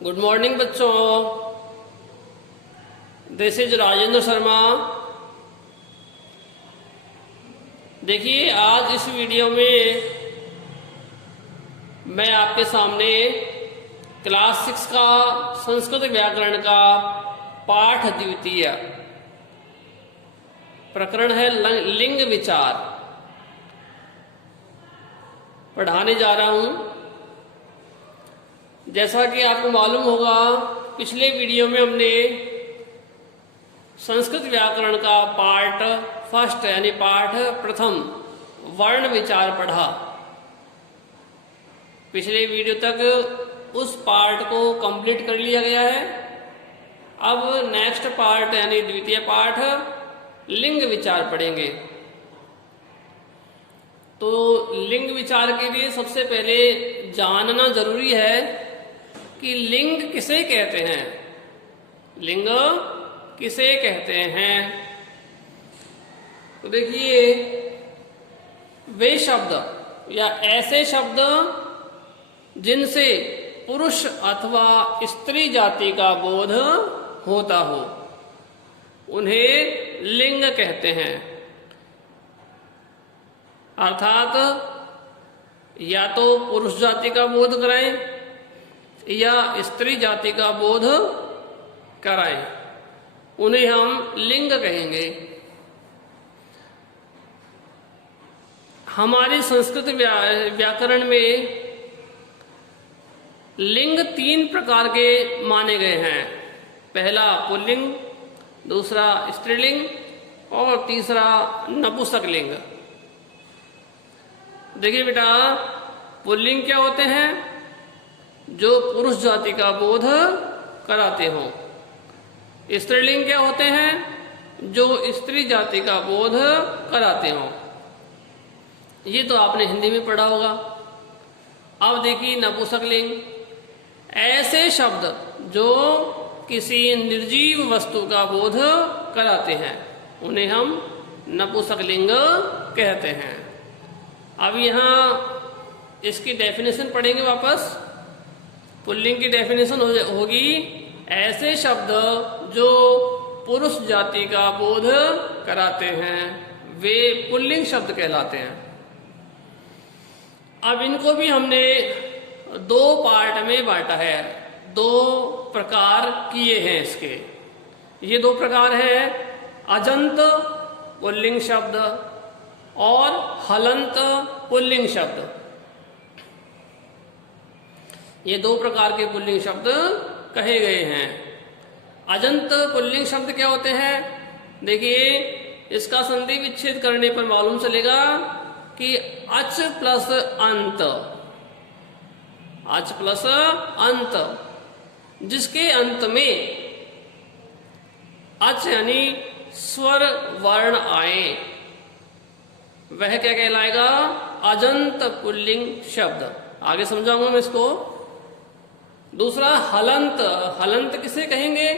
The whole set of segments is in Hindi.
गुड मॉर्निंग बच्चों। This is Rajendra Sharma. देखिए, आज इस वीडियो में मैं आपके सामने क्लास 6 का संस्कृत व्याकरण का पाठ द्वितीय प्रकरण है लिंग विचार पढ़ाने जा रहा हूं। जैसा कि आपको मालूम होगा, पिछले वीडियो में हमने संस्कृत व्याकरण का पार्ट फर्स्ट यानी पाठ प्रथम वर्ण विचार पढ़ा। पिछले वीडियो तक उस पार्ट को कंप्लीट कर लिया गया है। अब नेक्स्ट पार्ट यानी द्वितीय पाठ लिंग विचार पढ़ेंगे। तो लिंग विचार के लिए सबसे पहले जानना जरूरी है कि लिंग किसे कहते हैं। लिंग किसे कहते हैं? तो देखिए, वे शब्द या ऐसे शब्द जिनसे पुरुष अथवा स्त्री जाति का बोध होता हो उन्हें लिंग कहते हैं। अर्थात या तो पुरुष जाति का बोध कराएं या स्त्री जाति का बोध कराएं, उन्हें हम लिंग कहेंगे। हमारी संस्कृत व्याकरण में लिंग 3 प्रकार के माने गए हैं। पहला पुल्लिंग, दूसरा स्त्रीलिंग और तीसरा नपुंसक लिंग। देखिए बेटा, पुल्लिंग क्या होते हैं? जो पुरुष जाति का बोध कराते हों। स्त्रीलिंग क्या होते हैं? जो स्त्री जाति का बोध कराते हों। ये तो आपने हिंदी में पढ़ा होगा। अब देखिए नपुंसक लिंग, ऐसे शब्द जो किसी निर्जीव वस्तु का बोध कराते हैं उन्हें हम नपुंसक लिंग कहते हैं। अब यहाँ इसकी डेफिनेशन पढ़ेंगे वापस। पुल्लिंग की डेफिनेशन होगी ऐसे शब्द जो पुरुष जाति का बोध कराते हैं वे पुल्लिंग शब्द कहलाते हैं। अब इनको भी हमने 2 पार्ट में बांटा है, 2 प्रकार किए हैं इसके। ये 2 प्रकार है, अजंत पुल्लिंग शब्द और हलंत पुल्लिंग शब्द। ये 2 प्रकार के पुल्लिंग शब्द कहे गए हैं। अजंत पुल्लिंग शब्द क्या होते हैं? देखिए, इसका संधि विच्छेद करने पर मालूम चलेगा कि अच प्लस अंत, अच प्लस अंत, जिसके अंत में अच यानी स्वर वर्ण आए, वह क्या कहलाएगा? अजंत पुल्लिंग शब्द। आगे समझाऊंगा मैं इसको। दूसरा हलंत। हलंत किसे कहेंगे?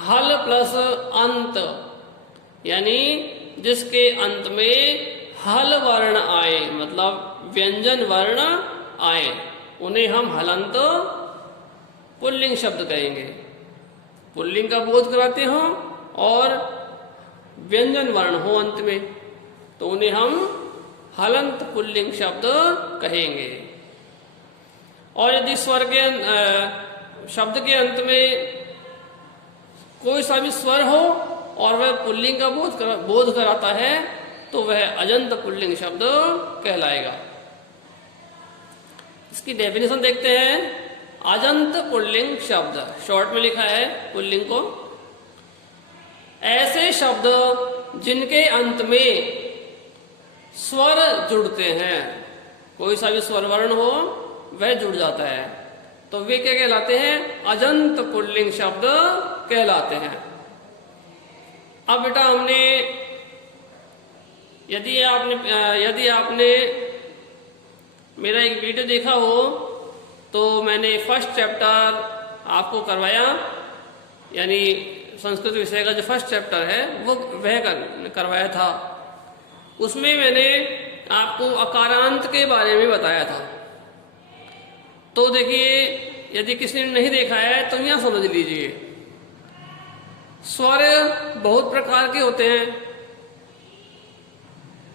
हल प्लस अंत, यानी जिसके अंत में हल वर्ण आए, मतलब व्यंजन वर्ण आए, उन्हें हम हलंत पुल्लिंग शब्द कहेंगे। पुल्लिंग का बोध कराते हो और व्यंजन वर्ण हो अंत में, तो उन्हें हम हलंत पुल्लिंग शब्द कहेंगे। और यदि स्वर के शब्द के अंत में कोई सा भी स्वर हो और वह पुल्लिंग का बोध कराता है तो वह अजंत पुल्लिंग शब्द कहलाएगा। इसकी डेफिनेशन देखते हैं। अजंत पुल्लिंग शब्द, शॉर्ट में लिखा है पुल्लिंग को, ऐसे शब्द जिनके अंत में स्वर जुड़ते हैं, कोई सा भी स्वर वर्ण हो वह जुड़ जाता है, तो वे क्या कहलाते हैं? अजंत पुल्लिंग शब्द कहलाते हैं। अब बेटा, हमने यदि आपने मेरा एक वीडियो देखा हो तो मैंने फर्स्ट चैप्टर आपको करवाया, यानी संस्कृत विषय का जो फर्स्ट चैप्टर है वह करवाया था। उसमें मैंने आपको अकारांत के बारे में बताया था। तो देखिए, यदि किसी ने नहीं देखा है तो यहाँ समझ लीजिए। स्वर बहुत प्रकार के होते हैं।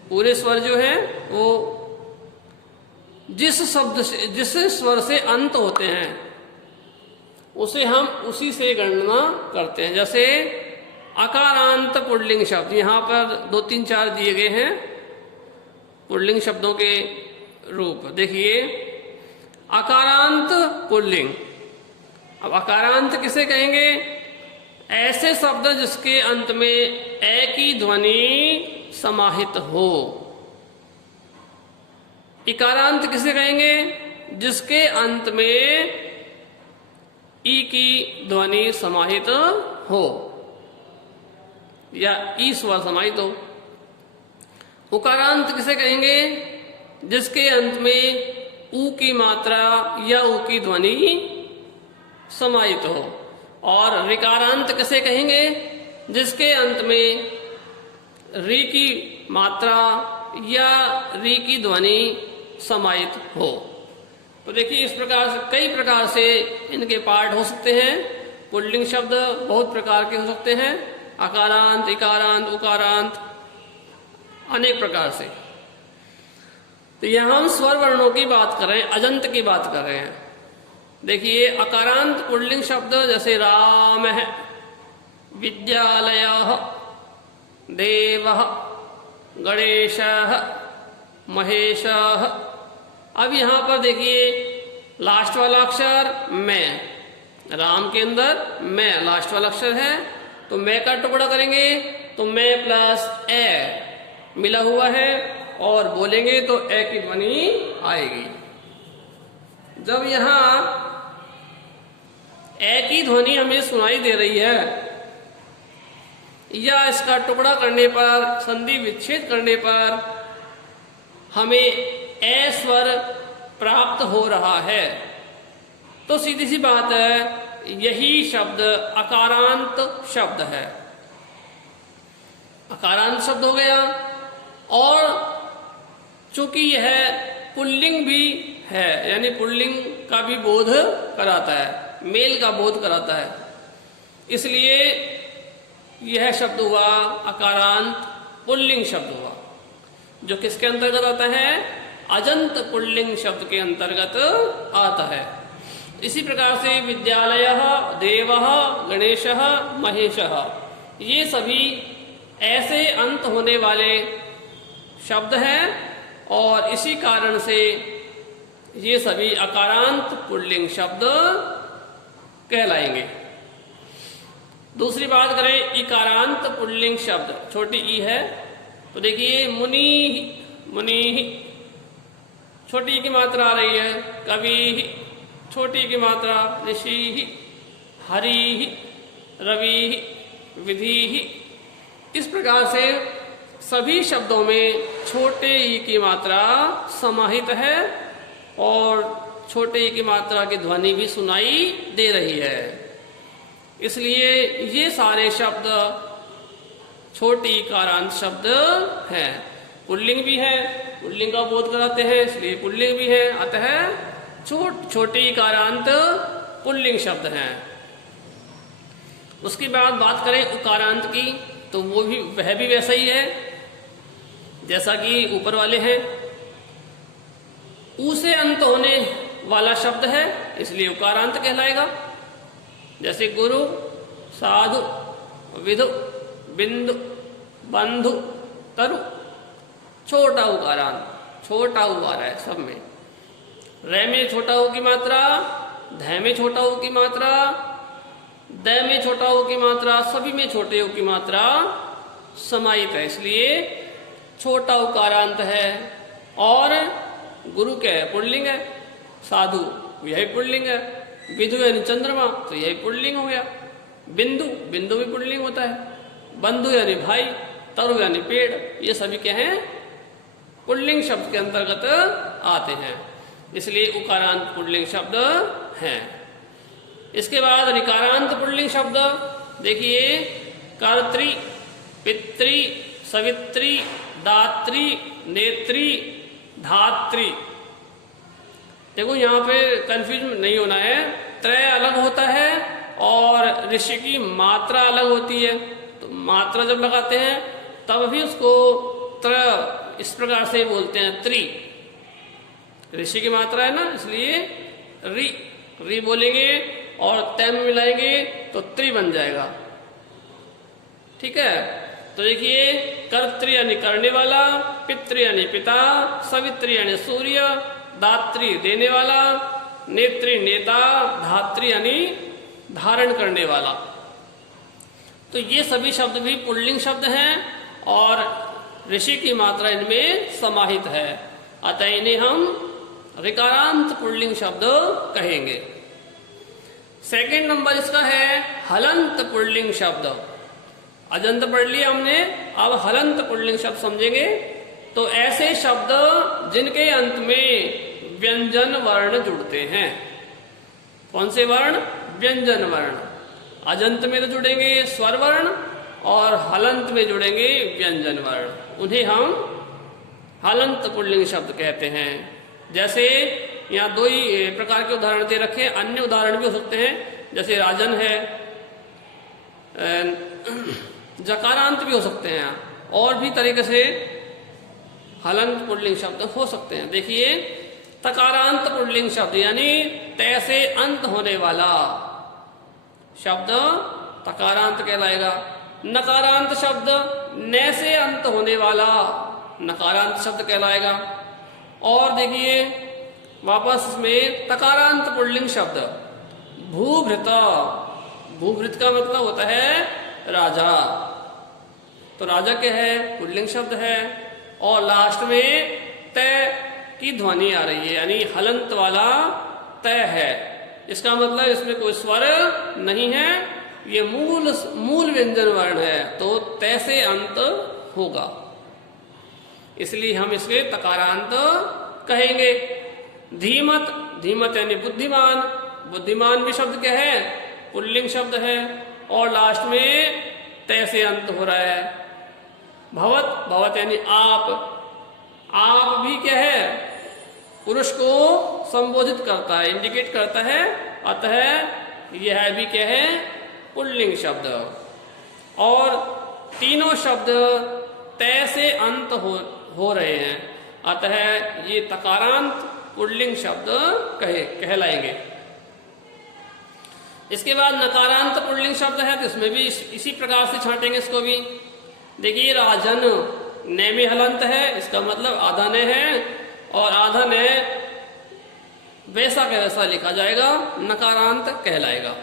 पूरे स्वर जो है वो जिस स्वर से अंत होते हैं उसे हम उसी से गणना करते हैं। जैसे अकारांत पुल्लिंग शब्द, यहाँ पर 2 3 4 दिए गए हैं पुल्लिंग शब्दों के रूप। देखिए, अकारांत पुल्लिंग। अब अकारांत किसे कहेंगे? ऐसे शब्द जिसके अंत में ए की ध्वनि समाहित हो। इकारांत किसे कहेंगे? जिसके अंत में ई की ध्वनि समाहित हो या ई स्वर समाहित हो। उकारांत किसे कहेंगे? जिसके अंत में ऊ की मात्रा या ऊ की ध्वनि समाहित हो। और ऋकारांत किसे कहेंगे? जिसके अंत में री की मात्रा या री की ध्वनि समाहित हो। तो देखिए, इस प्रकार से कई प्रकार से इनके पार्ट हो सकते हैं। पुल्लिंग शब्द बहुत प्रकार के हो सकते हैं, अकारांत, इकारांत, उकारांत, अनेक प्रकार से। तो यहां हम स्वर वर्णों की बात कर रहे हैं, अजंत की बात कर रहे हैं। देखिए, अकारांत पुल्लिंग शब्द जैसे राम है, विद्यालय, देव, गणेश, महेश। अब यहां पर देखिए, लास्ट वाला अक्षर मैं, राम के अंदर मैं लास्ट वाला अक्षर है, तो मैं का टुकड़ा करेंगे तो मैं प्लस ए मिला हुआ है और बोलेंगे तो ए की ध्वनि आएगी। जब यहां ए की ध्वनि हमें सुनाई दे रही है या इसका टुकड़ा करने पर, संधि विच्छेद करने पर हमें ए स्वर प्राप्त हो रहा है, तो सीधी सी बात है, यही शब्द अकारांत शब्द है। अकारांत शब्द हो गया। और चूंकि यह पुल्लिंग भी है, यानी पुल्लिंग का भी बोध कराता है, मेल का बोध कराता है, इसलिए यह शब्द हुआ अकारांत पुल्लिंग शब्द हुआ, जो किसके अंतर्गत आता है? अजंत पुल्लिंग शब्द के अंतर्गत आता है। इसी प्रकार से विद्यालय, देव, गणेश, महेश, ये सभी ऐसे अंत होने वाले शब्द हैं और इसी कारण से ये सभी अकारांत पुल्लिंग शब्द कहलाएंगे। दूसरी बात करें, इकारांत पुल्लिंग शब्द, छोटी ई है, तो देखिए मुनि, मुनि, छोटी ई की मात्रा आ रही है, कवि, छोटी की मात्रा, ऋषि, हरि, रवि, विधि। इस प्रकार से सभी शब्दों में छोटे ई की मात्रा समाहित है और छोटे ई की मात्रा की ध्वनि भी सुनाई दे रही है। इसलिए ये सारे शब्द छोटी इकारांत शब्द हैं। पुल्लिंग भी है, पुल्लिंग का बोध कराते हैं, इसलिए पुल्लिंग भी है, अतः छोटे इकारांत पुल्लिंग शब्द हैं। उसके बाद बात करें उकारांत की, तो वह भी वैसा ही है जैसा कि ऊपर वाले हैं। ऊ से अंत होने वाला शब्द है, इसलिए उकारांत कहलाएगा। जैसे गुरु, साधु, विधु, बिंदु, बंधु, तरु, छोटा उकारांत, छोटा ऊ आ रहा है सब में। रे में छोटा ऊ की मात्रा, ध में छोटा ऊ की मात्रा, द में छोटा ऊ की मात्रा, सभी में छोटे ऊ की मात्रा समाहित है, इसलिए छोटा उकारांत है। और गुरु क्या है? पुल्लिंग है। साधु यही पुल्लिंग है। विधु यानी चंद्रमा, तो यही पुल्लिंग हो गया। बिंदु, बिंदु भी पुल्लिंग होता है। बंधु यानी भाई, तरु यानी पेड़, ये सभी क्या हैं? पुल्लिंग शब्द के अंतर्गत आते हैं, इसलिए उकारांत पुल्लिंग शब्द हैं। इसके बाद ऋकारांत पुल्लिंग शब्द देखिए, कर्त्री, पित्री, सवित्री, दात्री, नेत्री, धात्री। देखो यहाँ पे कंफ्यूज नहीं होना है, त्रय अलग होता है और ऋषि की मात्रा अलग होती है। तो मात्रा जब लगाते हैं तब भी उसको इस प्रकार से बोलते हैं, त्रि। ऋषि की मात्रा है ना, इसलिए री बोलेंगे और तय में मिलाएंगे तो त्रि बन जाएगा। ठीक है, तो देखिए, कर्तृ यानी करने वाला, पितृ यानी पिता, सवित्र यानी सूर्य, दात्री देने वाला, नेत्री नेता, धात्री यानी धारण करने वाला। तो ये सभी शब्द भी पुल्लिंग शब्द हैं और ऋषि की मात्रा इनमें समाहित है, अतः इन्हें हम ऋकारांत पुल्लिंग शब्द कहेंगे। सेकंड नंबर इसका है हलंत पुल्लिंग शब्द। अजंत पढ़ लिया हमने, अब हलंत पुल्लिंग शब्द समझेंगे। तो ऐसे शब्द जिनके अंत में व्यंजन वर्ण जुड़ते हैं। कौन से वर्ण? व्यंजन वर्ण। अजंत में तो जुड़ेंगे स्वर वर्ण और हलंत में जुड़ेंगे व्यंजन वर्ण। उन्हें हम हलंत पुल्लिंग शब्द कहते हैं। जैसे यहाँ दो ही प्रकार के उदाहरण दे रखे हैं, अन्य उदाहरण भी हो सकते हैं, जैसे राजन है, जकारांत भी हो सकते हैं, और भी तरीके से हलंत पुल्लिंग शब्द हो सकते हैं। देखिए, तकारांत पुल्लिंग शब्द यानी तय से अंत होने वाला शब्द तकारांत कहलाएगा। नकारांत शब्द न से अंत होने वाला नकारांत शब्द कहलाएगा। और देखिए वापस इसमें तकारांत पुल्लिंग शब्द भूभृत। भूभृत का मतलब होता है राजा। तो राजा क्या है? पुल्लिंग शब्द है। और लास्ट में तय की ध्वनि आ रही है, यानी हलंत वाला तय है। इसका मतलब इसमें कोई स्वर नहीं है, ये मूल व्यंजन वर्ण है, तो तय से अंत होगा, इसलिए हम इसके तकारांत कहेंगे। धीमत, धीमत यानी बुद्धिमान। बुद्धिमान भी शब्द क्या है? पुल्लिंग शब्द है और लास्ट में तय से अंत हो रहा है। भवत, भवत यानी आप। आप भी क्या है? पुरुष को संबोधित करता है, इंडिकेट करता है, अतः यह भी क्या है? पुल्लिंग शब्द। और तीनों शब्द तय से अंत हो रहे हैं, अतः ये तकारांत पुल्लिंग शब्द कहलाएंगे। इसके बाद नकारांत पुल्लिंग शब्द है, तो इसमें भी इसी प्रकार से छांटेंगे इसको भी। देखिए, राजन, ने में हलंत है, इसका मतलब आधा ने है, और आधा ने वैसा का वैसा लिखा जाएगा, नकारांत कहलाएगा।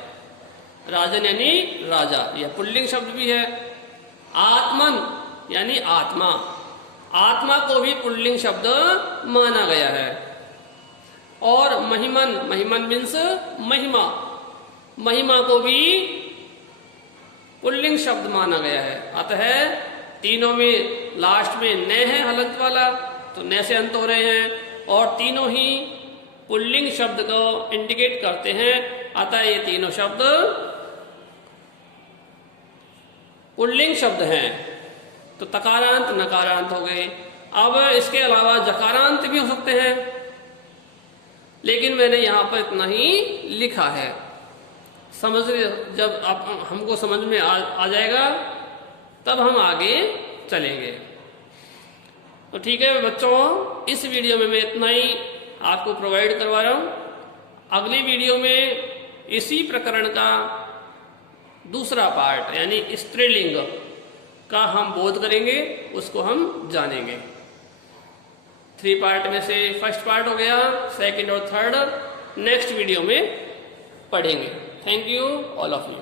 राजन यानी राजा, यह पुल्लिंग शब्द भी है। आत्मन यानी आत्मा। आत्मा को भी पुल्लिंग शब्द माना गया है। और महिमन, महिमन मीन्स महिमा। महिमा को भी पुल्लिंग शब्द माना गया है, अतः तीनों में लास्ट में न है हलंत वाला, तो न से अंत हो रहे हैं, और तीनों ही पुल्लिंग शब्द को इंडिकेट करते हैं, अतः ये तीनों शब्द पुल्लिंग शब्द हैं। तो तकारांत नकारांत हो गए। अब इसके अलावा जकारांत भी हो सकते हैं, लेकिन मैंने यहां पर इतना ही लिखा है। समझ, जब आप हमको समझ में आ जाएगा तब हम आगे चलेंगे। तो ठीक है बच्चों, इस वीडियो में मैं इतना ही आपको प्रोवाइड करवा रहा हूं। अगली वीडियो में इसी प्रकरण का दूसरा पार्ट यानी स्त्रीलिंग का हम बोध करेंगे, उसको हम जानेंगे। 3 पार्ट में से फर्स्ट पार्ट हो गया, सेकंड और थर्ड नेक्स्ट वीडियो में पढ़ेंगे। Thank you all of you.